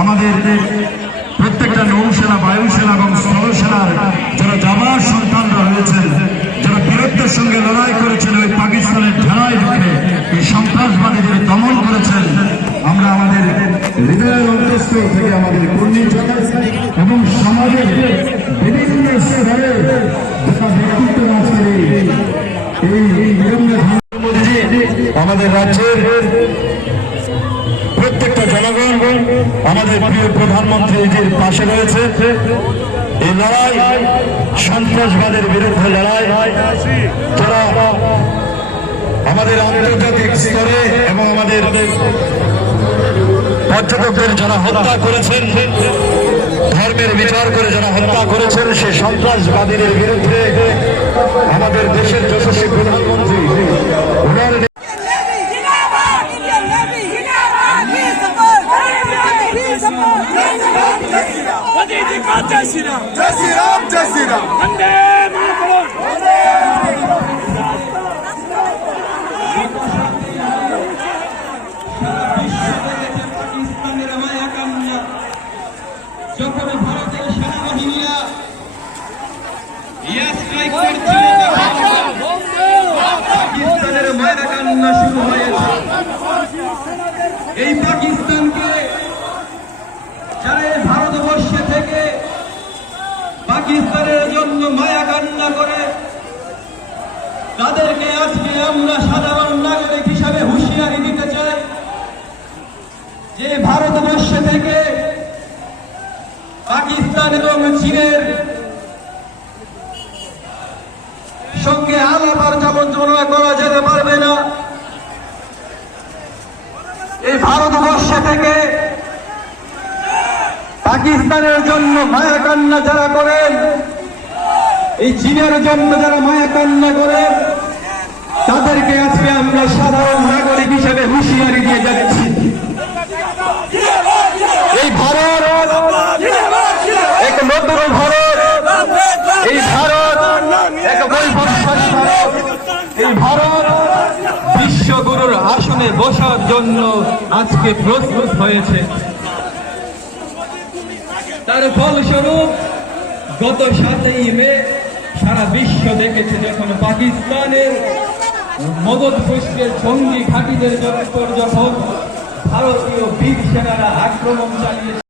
আমাদের প্রত্যেকটা নৌসেনা, বায়ুসেনা এবং স্থলসেনার যারা জামার সন্তানরা রয়েছেন, যারা বীরত্বের সঙ্গে লড়াই করেছেন, ওই পাকিস্তানের ঢালাই রুখে এই সন্ত্রাসবাদীদের দমন করেছেন, আমরা আমাদের হৃদয়ের অন্তঃস্থল থেকে আমাদের কর্মী জানাই এবং সমাজের বিভিন্ন স্তরে যারা ব্যক্তিত্ব আজকের এই আমাদের রাজ্যের প্রত্যেকটা জনগণ আমাদের প্রিয় প্রধানমন্ত্রীজির পাশে রয়েছে। এই লড়াই সন্ত্রাসবাদের বিরুদ্ধে লড়াই, যারা আমাদের আন্তর্জাতিক স্তরে এবং আমাদের পর্যটকদের যারা হত্যা করেছেন, ধর্মের বিচার করে যারা হত্যা করেছেন, সে সন্ত্রাসবাদীদের বিরুদ্ধে আমাদের দেশের যশস্বী প্রধানমন্ত্রী जय श्री राम, जय श्री राम, जय श्री राम। वंदे मातरम। পাকিস্তানের মায়া কান্না যখন ভারতের সেনাবাহিনীরা স্ট্রাইক করছিল, পাকিস্তানের মায়া কান্না শুরু হয়েছে। এই পাকিস্তানকে যারা ভারতবর্ষে থেকে পাকিস্তানের জন্য মায়া কান্না করে, তাদেরকে আজকে আমরা সাধারণ নাগরিক হিসাবে হুঁশিয়ারি দিতে চাই যে ভারতবর্ষে থেকে পাকিস্তান এবং চীনের সঙ্গে আলাপ আর আলোচনা করা যেতে পারবে না। এই ভারতবর্ষে থেকে পাকিস্তানের জন্য মায়া কান্না যারা করেন, এই চীনের জন্য যারা মায়া কান্না করেন, তাদেরকে আজকে আমরা সাধারণ নাগরিক হিসেবে হুঁশিয়ারি দিয়ে যাচ্ছি। এই ভারত এক নতুন ভারত, এই ভারত এক বৈভবশালী ভারত, এই ভারত বিশ্বগুরুর আসনে বসার জন্য আজকে প্রস্তুত হয়েছে। তার ফলস্বরূপ গত 7ই মে সারা বিশ্ব দেখেছে যখন পাকিস্তানের মদত পুষ্পের জঙ্গি ঘাঁটিদের উপর যখন ভারতীয় বীর সেনারা আক্রমণ চালিয়েছে।